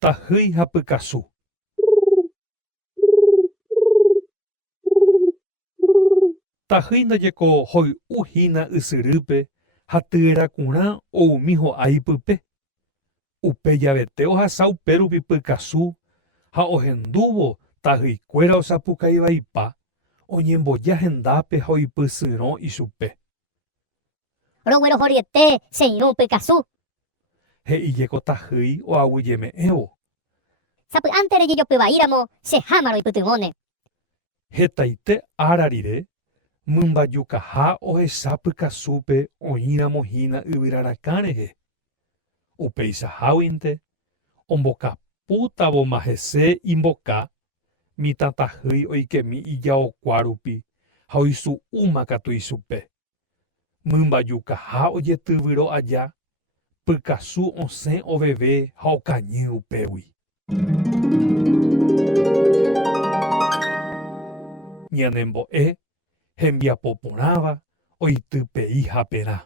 Tahýi ha pykasu. Tahýi ndajeko hoy'uhína ysyrype ha tyrakurã oumi ho'ái pype. Upe javete ohasa upérupi pykasu ha ohendúvo tahýikuéra osapukaivaipa, oñemboja hendápe ha oipysyrõ ichupe. Roguerohoryete che irũ pykasu. He'íjeko tahýi oaguyjeme'ẽvo. Sapy'ánte rejejopyvaíramo che háma roipytyvõne. Hetaite ára rire mymbajukaha ohecha pykasúpe oĩramohína yvyrarakã rehe. Upeichaháguinte ombokapútavoma hese imboka mitãtahýi oikemi ijaokua rupi ha oisu'úmakatu ichupe. Mymbajukaha ojetyvyro aja, pykasu osẽ oveve ha okañy upégui. Ñanembo'e hembiapo porãva oity peĩ haperã.